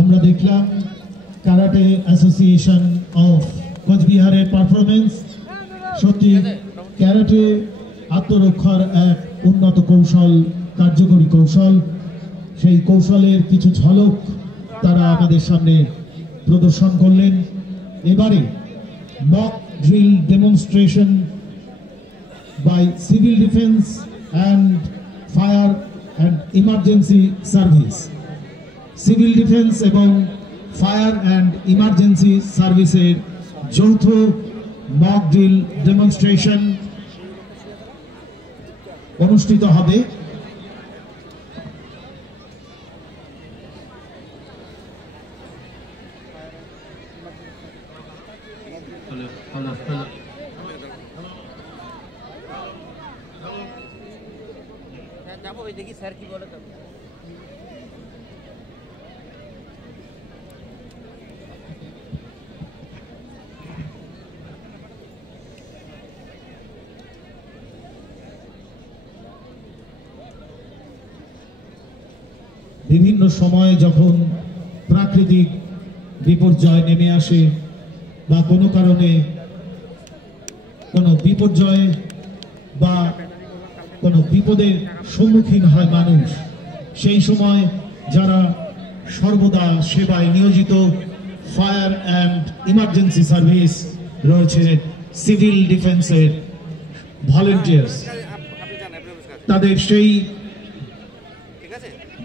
আমরা দেখলাম karate association of কোচবিহারের পারফরমেন্স। সত্যি ক্যারাটে আত্মরক্ষার এক উন্নত কৌশল, কার্যকরী কৌশল। সেই কৌশলের কিছু ঝলক তারা আমাদের সামনে প্রদর্শন করলেন। এবারে mock drill demonstration by civil defence and fire and emergency service. Civil defence এবং ফায়ার অ্যান্ড ইমার্জেন্সি সার্ভিসের যৌথ মক ড্রিল ডেমনস্ট্রেশন অনুষ্ঠিত হবে। দেখি স্যার কি বলে। বিভিন্ন সময়ে যখন প্রাকৃতিক বিপর্যয় নেমে আসে বা কোনো কারণে কোনো বিপর্যয় বা কোনো বিপদের সম্মুখীন হয় মানুষ, সেই সময় যারা সর্বদা সেবায় নিয়োজিত ফায়ার অ্যান্ড ইমার্জেন্সি সার্ভিস রয়েছে, সিভিল ডিফেন্সের ভলেন্টিয়ার্স, তাদের সেই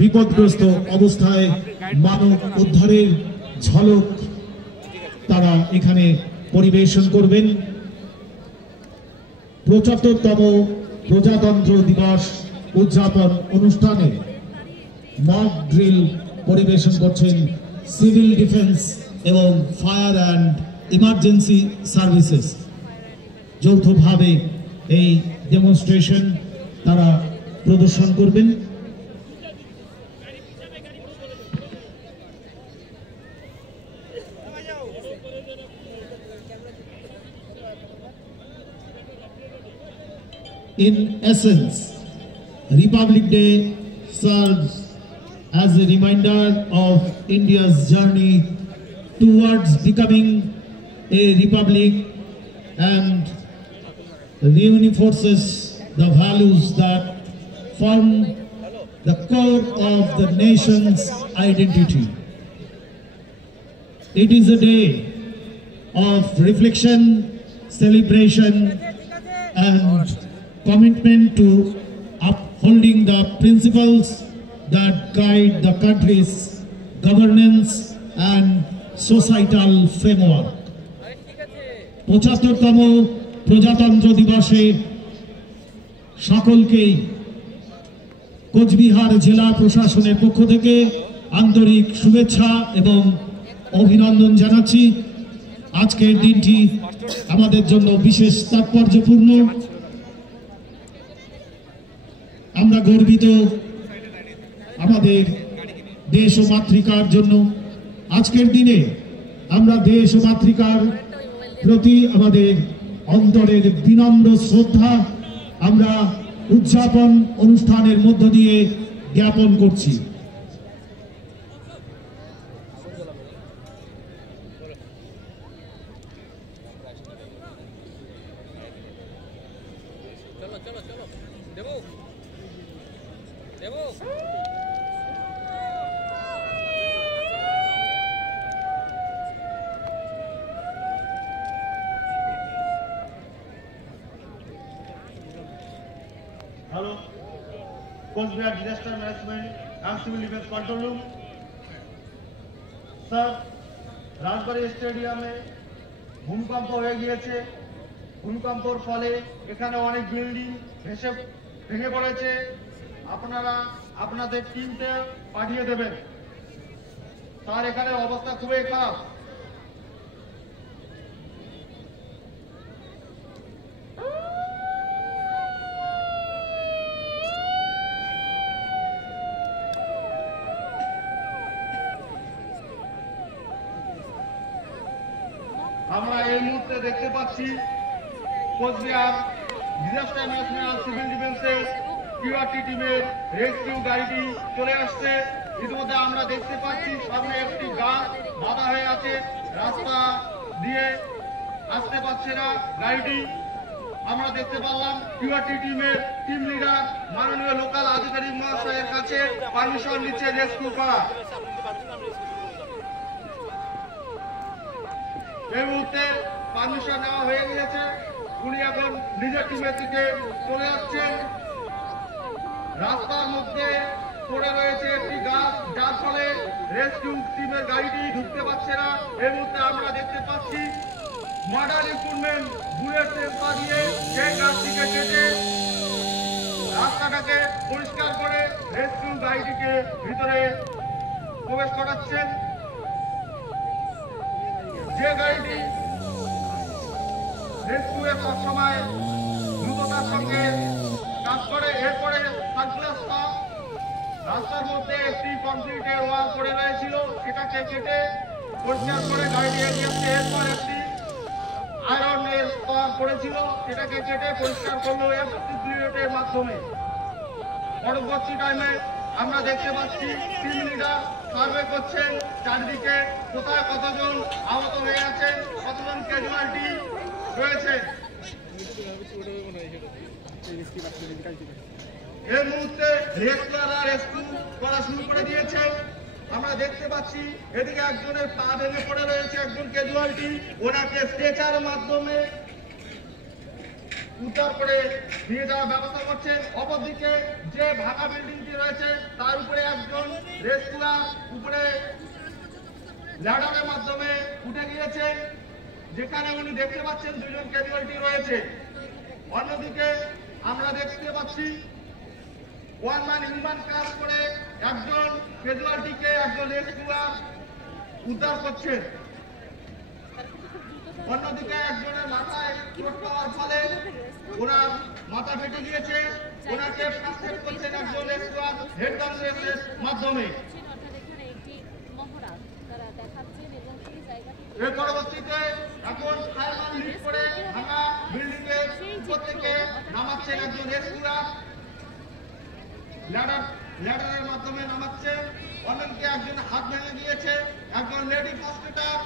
বিপদগ্রস্ত অবস্থায় মানব উদ্ধারের ঝলক তারা এখানে পরিবেশন করবেন। ৭৫তম প্রজাতন্ত্র দিবস উদযাপন অনুষ্ঠানে মক ড্রিল পরিবেশন করছেন সিভিল ডিফেন্স এবং ফায়ার অ্যান্ড ইমার্জেন্সি সার্ভিসেস। যৌথভাবে এই ডেমনস্ট্রেশন তারা প্রদর্শন করবেন। In essence, Republic Day serves as a reminder of India's journey towards becoming a republic and reinforces the values that form the core of the nation's identity. It is a day of reflection, celebration, and commitment to upholding the principles that guide the country's governance and societal framework. ৭৫তম প্রজাতন্ত্র দিবসে সকলকেই কোচবিহার জেলা প্রশাসনের পক্ষ থেকে আন্তরিক শুভেচ্ছা এবং অভিনন্দন জানাচ্ছি। আজকের দিনটি আমাদের জন্য বিশেষ তাৎপর্যপূর্ণ। আমরা গর্বিত আমাদের দেশ ও মাতৃকার জন্য, আজকের দিনে আমরা দেশ ও মাতৃকার প্রতি আমাদের অন্তরের বিনম্র শ্রদ্ধা আমরা উদযাপন অনুষ্ঠানের মধ্য দিয়ে জ্ঞাপন করছি। Hello, Coastguard Disaster Management and Civil Defense Control Room. Sir, Rajbari স্টেডিয়ামে ভূমিকম্প হয়ে গিয়েছে। ভূমিকম্পর ফলে এখানে অনেক বিল্ডিং ভেঙে পড়েছে। আপনারা আপনাদের টিমকে পাঠিয়ে দেবেন। স্যার, এখানে অবস্থা খুবই খারাপ। আমরা এই মুহূর্তে দেখতে পাচ্ছি কোচবিহার ডিজাস্টার ম্যানেজমেন্ট আর সিভিল ডিফেন্সের কিউআরটি টিমের রেস্কিউ গাড়িটি চলে আসছে। ইতিমধ্যে আমরা দেখতে পাচ্ছি সামনে একটি গাছ বাধা হয়ে আছে, রাস্তা দিয়ে আসতে পারছে না গাড়িটি। আমরা দেখতে পারলাম কিউআরটি টিমের টিম লিডার মাননীয় লোকাল আধিকারিক মহাশয়ের কাছে পারমিশন নিচ্ছে রেস্কিউ করা। এই মুহূর্তে পারমিশন নেওয়া হয়ে গিয়েছে। উনি এখন নিজের টিমের দিকে চলে যাচ্ছেন। রাস্তার মধ্যে পড়ে রয়েছে একটি গাছ, যার ফলে রেস্কিউ টিমের গাড়িটি ঢুকতে পারছে না। এই মুহূর্তে আমরা দেখতে পাচ্ছি মডার্ন ইকুইপমেন্ট বুলেট টেম্পা দিয়ে সেই গাছটিকে কেটে রাস্তাটাকে পরিষ্কার করে রেস্কিউ গাড়িটিকে ভিতরে প্রবেশ করাচ্ছেন। যে গাড়িটি রেস্কিউয়ে সবসময় দ্রুততার সঙ্গে কাজ করে। এরপরে সার্কুলার স্টপ, রাস্তার মধ্যে একটি কংক্রিটের ওয়াল পড়ে রয়েছিল, সেটাকে কেটে পরিষ্কার করে গাড়িটি এগিয়ে আসছে। এরপর একটি আয়রনের স্তর পড়েছিল, সেটাকে কেটে পরিষ্কার করলো এর মাধ্যমে। পরবর্তী টাইমে আমরা দেখতে পাচ্ছি টিম লিডার সার্ভে করছেন চারিদিকে কোথায় কতজন আহত হয়ে আছেন, কতজন ক্যাজুয়ালিটি রয়েছে। এই মুহূর্তে রেস্কিউ করা শুরু করে দিয়েছে। আমরা দেখতে পাচ্ছি এদিকে একজনের পা ভেঙে পড়ে রয়েছে, একজন ক্যাজুয়ালিটি, ওনাকে স্ট্রেচারের মাধ্যমে উদ্ধার করে নিয়ে যাওয়ার ব্যবস্থা করছেন। অপরদিকে যে ভাঙা বিল্ডিংটি রয়েছে তার উপরে একজন রেস্কিউয়ার উপরে ল্যাডারের মাধ্যমে উঠে গিয়েছেন, যেখানে উনি দেখতে পাচ্ছেন দুজন ক্যাজুয়ালিটি রয়েছে। অন্যদিকে আমরা দেখতে পাচ্ছি ওয়ান ম্যান হিউম্যান কাজ করে একজন ক্যাজুয়ালিটিকে একজন রেস্কিউয়ার উদ্ধার করছেন। অন্যদিকে একজনের মাথায় চোট পাওয়ার ফলে ওনার মাথা ফেটে গিয়েছে, ওনাকে ফার্স্ট এড করছেন একজন রেস্কিউয়ার হেড কনসেপ্টের মাধ্যমে। এর পরবর্তীতে এখন ফায়ারম্যান লিড করে ভাঙা বিল্ডিং এর উপর থেকে নামাচ্ছেন একজন রেস্কিউয়ার, ল্যাডারের মাধ্যমে নামাচ্ছে। অন্যদিকে একজন হাত ভেঙে গিয়েছে, একজন লেডি ফার্স্ট এডার,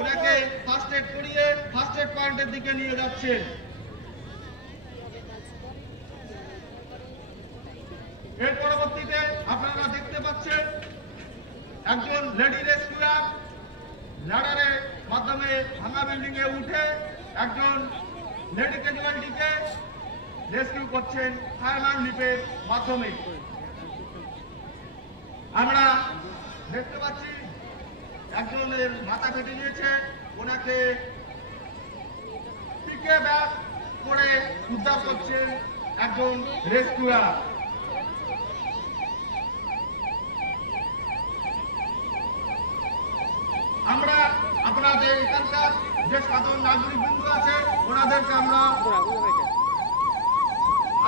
ওনাকে ফার্স্ট এড করিয়ে ফার্স্ট এড পয়েন্টের দিকে নিয়ে যাচ্ছে। এর পরবর্তীতে আপনারা দেখতে পাচ্ছেন একজন লেডি রেস্কিউয়ার ল্যাডারের মাধ্যমে ভাঙা বিল্ডিং এ উঠে একজন লেডি ক্যাজুয়ালিটিকে রেস্কিউ করছেন ফায়ারম্যান লিফের মাধ্যমে। আমরা দেখতে পাচ্ছি একজনের মাথা ফেটে গিয়েছে, ওনাকে পিকে ব্যাগ করে উদ্ধার করছেন একজন রেস্কিউয়ার। আমরা আপনাদের এখানকার যে সাধারণ নাগরিক বন্ধু আছে ওনাদেরকে আমরা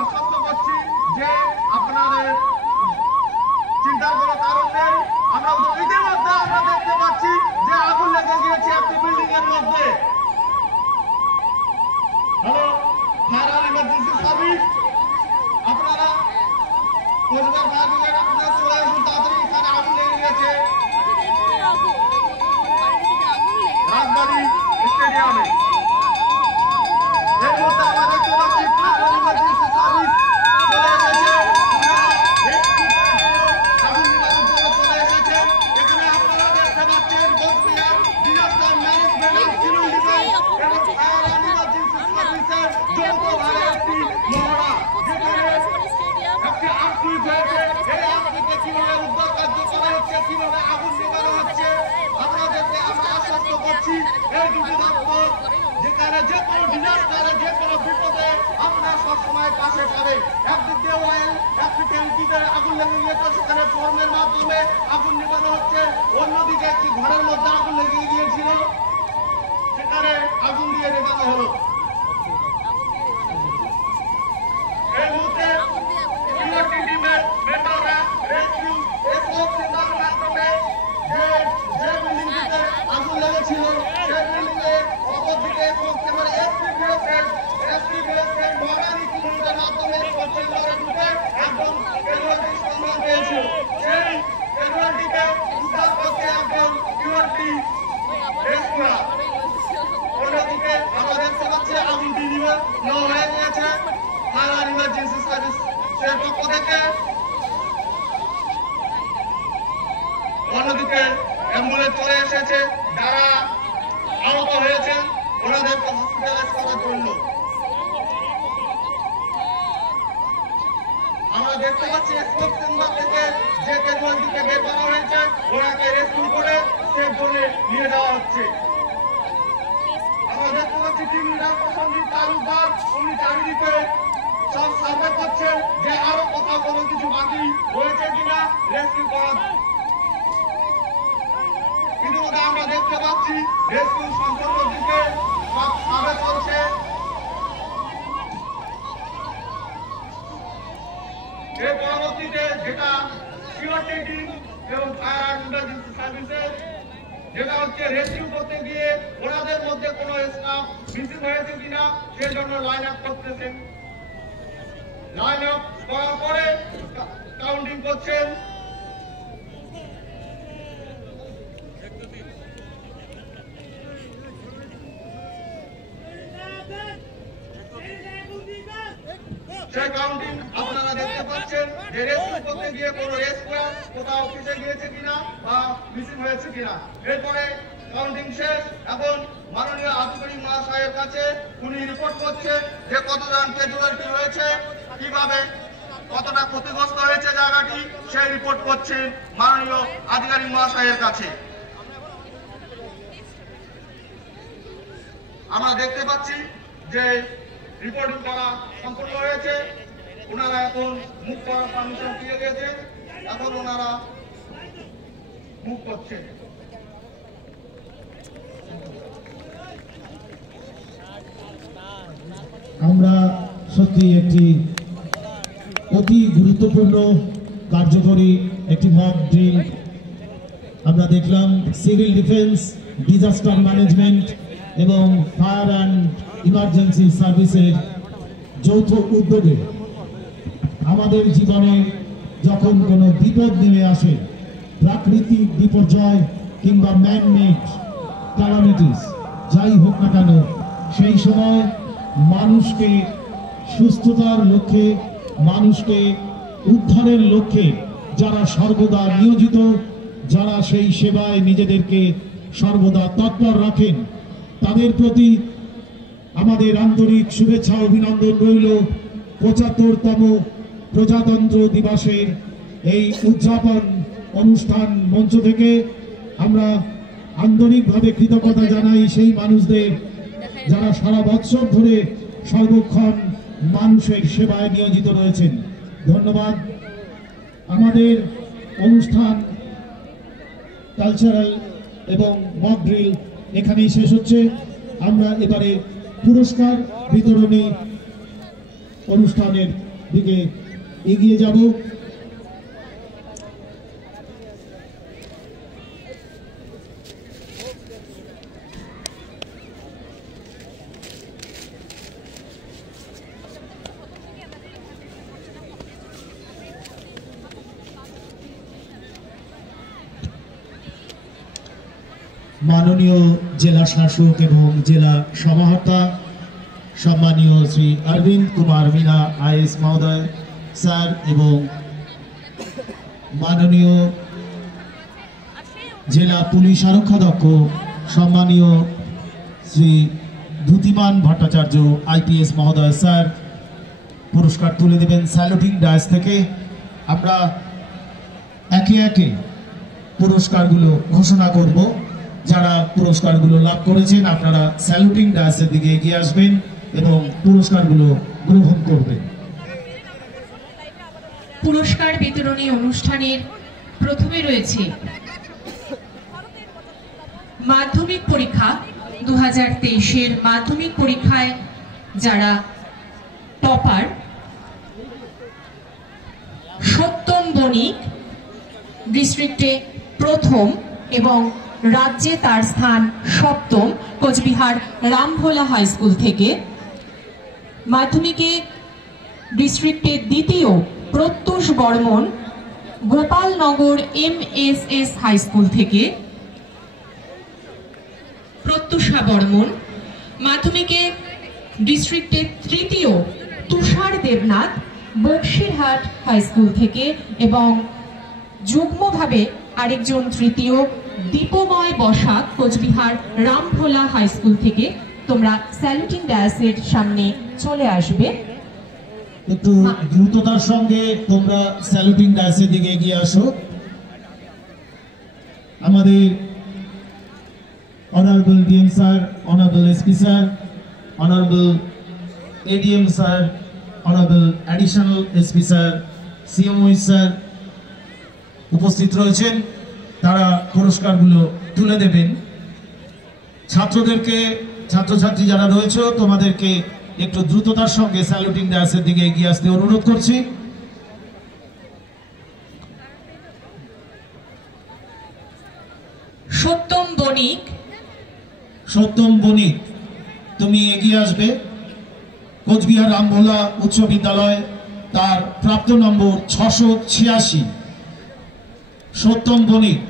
আশ্বস্ত করছি যে আপনাদের চিন্তার কোনো কারণ নেই। আমরা ইতিমধ্যে আমরা দেখতে পাচ্ছি রাস্তার মধ্যে হ্যালো ফায়ার ইমার্জেন্সি সার্ভিস, আপনারা কোচবিহার ফায়ার ব্রিগেড আপনারা চলে আসুন তাড়াতাড়ি, এখানে আগুন লেগে গেছে রাজবাড়ি স্টেডিয়ামে। এই মুহূর্তে আমরা দেখতে পাচ্ছি ফায়ার ইমার্জেন্সি সার্ভিস চলে এসেছে, আগুন নিবারণ জন্য চলে এসেছে। এখানে আপনারা দেখতে পাচ্ছেন Cooch Behar disaster management civil defence এবং ফায়ার ইমার্জেন্সি সার্ভিসের যৌথভাবে একটি মহড়া, যেখানে একটি আর্থিক হয়েছে। এই আর্থিককে কিভাবে উদ্ধার কার্য করা হচ্ছে, কিভাবে আগুন নিবারণ হচ্ছে, আপনাদেরকে আমরা আশ্বস্ত করছি এই দুটি দপ্তর যেখানে যে কোনো ডিজাস্টারে, যে কোনো বিপদে আপনারা সবসময় পাশে পাবেন। একদিকে অয়েল, একটি ট্যাঙ্কিতে আগুন লেগে গিয়েছে, সেখানে ফর্মের মাধ্যমে আগুন নিবানো হচ্ছে। অন্যদিকে একটি ঘরের মধ্যে আগুন লেগে গিয়েছিল, সেখানে আগুন দিয়ে নেভানো হলো। এই মুহূর্তে সিকিউরিটি টিমের মেম্বাররা রেস্কিউ এসওসির মাধ্যমে যে বিল্ডিংটিতে আগুন লেগেছিল সেই বিল্ডিংয়ে অপরদিকে একেবারে এসপিবিএসের মহারানী কিলোমিটার মাধ্যমে চেম্বারে ঢুকে একদম ক্যাজুয়ালিটির সন্ধান পেয়েছিল। সেই ক্যাজুয়ালিটিকে উদ্ধার করতে একজন সিকিউরিটি রেস্কিউরা। অন্যদিকে আমরা দেখতে পাচ্ছি আগুনটি নিভানো হয়ে গিয়েছে ফায়ার ইমার্জেন্সি সার্ভিসের পক্ষ থেকে। অন্যদিকে অ্যাম্বুলেন্স চলে এসেছে, যারা আহত হয়েছেন ওনাদেরকে হসপিটালাইজ করার জন্য। আমরা দেখতে পাচ্ছি স্পোর্টস চেম্বার থেকে যে ক্যাজুয়ালিটিকে বের করা হয়েছে, ওনাকে রেস্কিউ করে সেফ জোনে নিয়ে যাওয়া হচ্ছে। আমরা দেখতে পাচ্ছি টিম লিডার প্রসঞ্জিৎ তালুকদার, উনি চারিদিকে সব সার্ভে করছেন যে আরো কোথাও কোনো কিছু বাকি রয়েছে কিনা রেস্কিউ করার। ইতিমধ্যে আমরা দেখতে পাচ্ছি রেস্কিউ সম্পূর্ণ দিকে সব সার্ভে চলছে। এর পরবর্তীতে যেটা সিকিউরিটি টিম এবং ফায়ার ইমার্জেন্সি সার্ভিসেস যেটা হচ্ছে রেস্কিউ করতে গিয়ে ওনাদের মধ্যে কোনো স্টাফ মিসিং হয়েছে কিনা সেজন্য লাইন আপ করতেছেন। লাইন আপ করার পরে কাউন্টিং করছেন। সেই কাউন্টিং আপনারা দেখতে পাচ্ছেন যে রেস্কিউ করতে গিয়ে কোনো রেস্কিউয়ার কোথাও ফেসে গিয়েছে কিনা বা মিসিং হয়েছে কিনা। এরপরে কাউন্টিং শেষ, এখন মাননীয় আধিকারিক মহাশয়ের কাছে উনি রিপোর্ট করছেন যে কতজন ক্যাজুয়ালিটি হয়েছে, কিভাবে কতটা ক্ষতিগ্রস্ত হয়েছে জায়গাটি, সেই রিপোর্ট করছেন মাননীয় আধিকারিক মহাশয়ের কাছে। আমরা দেখতে পাচ্ছি যে রিপোর্টিং করা সম্পূর্ণ হয়েছে। ওনারা এখন মুভ করার পারমিশন দিয়ে গেছে, এখন ওনারা মুভ করছেন। আমরা সত্যি একটি অতি গুরুত্বপূর্ণ কার্যকরী একটি মক ড্রিল আমরা দেখলাম। সিভিল ডিফেন্স, ডিজাস্টার ম্যানেজমেন্ট এবং ফায়ার অ্যান্ড ইমার্জেন্সি সার্ভিসের যৌথ উদ্যোগে আমাদের জীবনে যখন কোনো বিপদ নেমে আসে, প্রাকৃতিক বিপর্যয় কিংবা ম্যানমেড ক্যালামিটিস যাই হোক না কেন, সেই সময় মানুষকে সুস্থতার লক্ষ্যে, মানুষকে উদ্ধারের লক্ষ্যে যারা সর্বদা নিয়োজিত, যারা সেই সেবায় নিজেদেরকে সর্বদা তৎপর রাখেন, তাদের প্রতি আমাদের আন্তরিক শুভেচ্ছা অভিনন্দন রইল। ৭৫তম প্রজাতন্ত্র দিবসের এই উদযাপন অনুষ্ঠান মঞ্চ থেকে আমরা আন্তরিকভাবে কৃতজ্ঞতা জানাই সেই মানুষদের যারা সারা বৎসর ধরে সর্বক্ষণ মানুষের সেবায় নিয়োজিত রয়েছেন। ধন্যবাদ। আমাদের অনুষ্ঠান কালচারাল এবং মক ড্রিল এখানেই শেষ হচ্ছে। আমরা এবারে পুরস্কার বিতরণী অনুষ্ঠানের দিকে এগিয়ে যাব। মাননীয় জেলা শাসক এবং জেলা সমাহর্তা সম্মানীয় শ্রী অরবিন্দ কুমার মিনা আইএস মহোদয় স্যার এবং মাননীয় জেলা পুলিশ আরক্ষাধ্যক্ষ সম্মানীয় শ্রী ধুতিমান ভট্টাচার্য আইপিএস মহোদয় স্যার পুরস্কার তুলে দেবেন স্যালুটিং ডায়াস থেকে। আমরা একে একে পুরস্কারগুলো ঘোষণা করব। যারা পুরস্কারগুলো লাভ করেছেন আপনারা স্যালুটিং ডায়াসের দিকে এগিয়ে আসবেন এবং পুরস্কারগুলো গ্রহণ করবেন। পুরস্কার বিতরণী অনুষ্ঠানের প্রথমে রয়েছে মাধ্যমিক পরীক্ষা 2023-এর মাধ্যমিক পরীক্ষায় যারা টপার সত্যম বণিক ডিস্ট্রিক্টে প্রথম এবং রাজ্যে তার স্থান সপ্তম কোচবিহার রামভোলা হাই স্কুল থেকে, মাধ্যমিকে ডিস্ট্রিক্টে দ্বিতীয় Pratyush Barman Gopalnagar MSS high school থেকে, প্রত্যুষা বর্মন মাধ্যমিকে ডিস্ট্রিক্টে তৃতীয় তুষার দেবনাথ বক্সিরহাট হাই স্কুল থেকে এবং যুগ্মভাবে আরেকজন তৃতীয় দীপময় বসাক কোচবিহার রামভোলা হাই স্কুল থেকে। তোমরা স্যালুটিং ডায়াসের সামনে চলে আসবে। একটু দ্রুততার সঙ্গে তোমরা স্যালুটিং ডায়াসের দিকে এগিয়ে আসো। আমাদের honourable DM sir, honourable SP sir, honourable ADM sir, honourable additional SP sir, CMOH sir উপস্থিত রয়েছেন। তারা পুরস্কারগুলো তুলে দেবেন। ছাত্রদেরকে, ছাত্রছাত্রী যারা রয়েছে তোমাদেরকে একটু দ্রুততার সঙ্গে স্যালুটিং ডায়াসের দিকে এগিয়ে আসতে অনুরোধ করছি। সত্যম বণিক, সত্যম বণিক তুমি এগিয়ে আসবে। কোচবিহার রামভোলা উচ্চ বিদ্যালয়, তার প্রাপ্ত নম্বর 686। সত্যম বণিক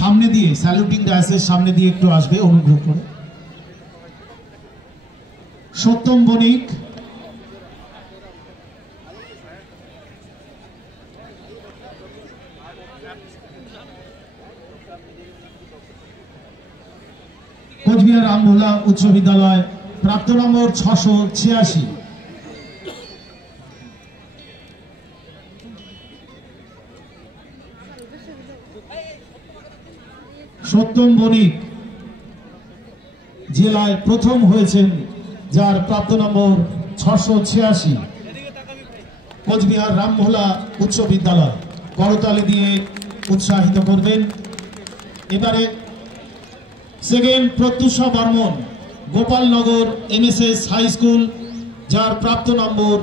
সামনে দিয়ে, স্যালুটিং ডায়াসের সামনে দিয়ে একটু আসবে অনুগ্রহ করে। সত্যম বণিক কোচবিহার রামভোলা উচ্চ বিদ্যালয়, প্রাপ্ত নম্বর 686। সত্যম বণিক জেলায় প্রথম হয়েছেন, যার প্রাপ্ত নম্বর 686। কোচবিহার রামভোলা উচ্চ বিদ্যালয় করতালি দিয়ে উৎসাহিত করবেন। এবারে second Pratyusha Barman Gopalnagar MSS high school, যার প্রাপ্ত নম্বর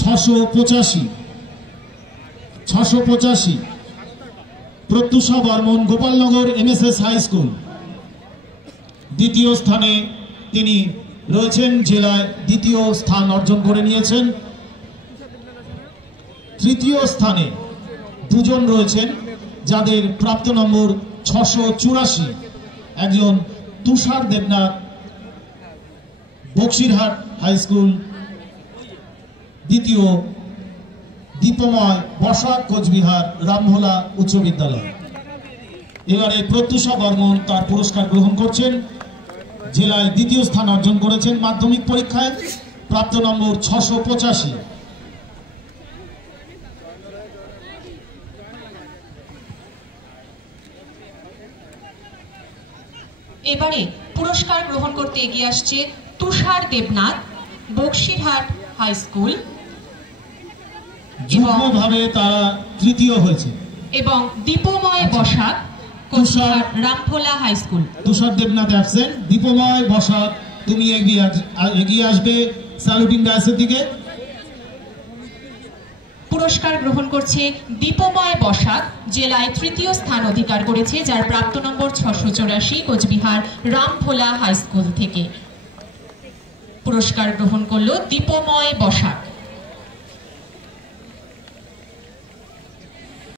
685। Pratyusha Barman Gopalnagar MSS high school দ্বিতীয় স্থানে তিনি রয়েছেন, জেলায় দ্বিতীয় স্থান অর্জন করে নিয়েছেন। তৃতীয় স্থানে দুজন রয়েছেন, যাদের প্রাপ্ত নম্বর 684। একজন তুষার দেবনাথ বক্সিরহাট হাই স্কুল, দ্বিতীয় দীপময় বসাক কোচবিহার রামভোলা উচ্চ বিদ্যালয়। এবারে প্রত্যুষা বর্মন তার পুরস্কার গ্রহণ করছেন। জেলায় দ্বিতীয় স্থান অর্জন করেছেন মাধ্যমিক পরীক্ষায়, প্রাপ্ত নম্বর 685। এবারে পুরস্কার গ্রহণ করতে এগিয়ে আসছে তুষার দেবনাথ বক্সিরহাট হাই স্কুল, যুগ্মভাবে তারা তৃতীয় হয়েছে, এবং দীপময় বসাক কোচবিহার রামভোলা হাই স্কুল। তুষার দেবনাথ অ্যাবসেন্ট। দীপময় বসাক তুমি এগিয়ে আসবে স্যালুটিং ডায়াসের দিকে। পুরস্কার গ্রহণ করছে দীপময় বসাক, জেলায় তৃতীয় স্থান অধিকার করেছে, যার প্রাপ্ত নম্বর 684 কোচবিহার রামভোলা হাই স্কুল থেকে। পুরস্কার গ্রহণ করলো দীপময় বসাক।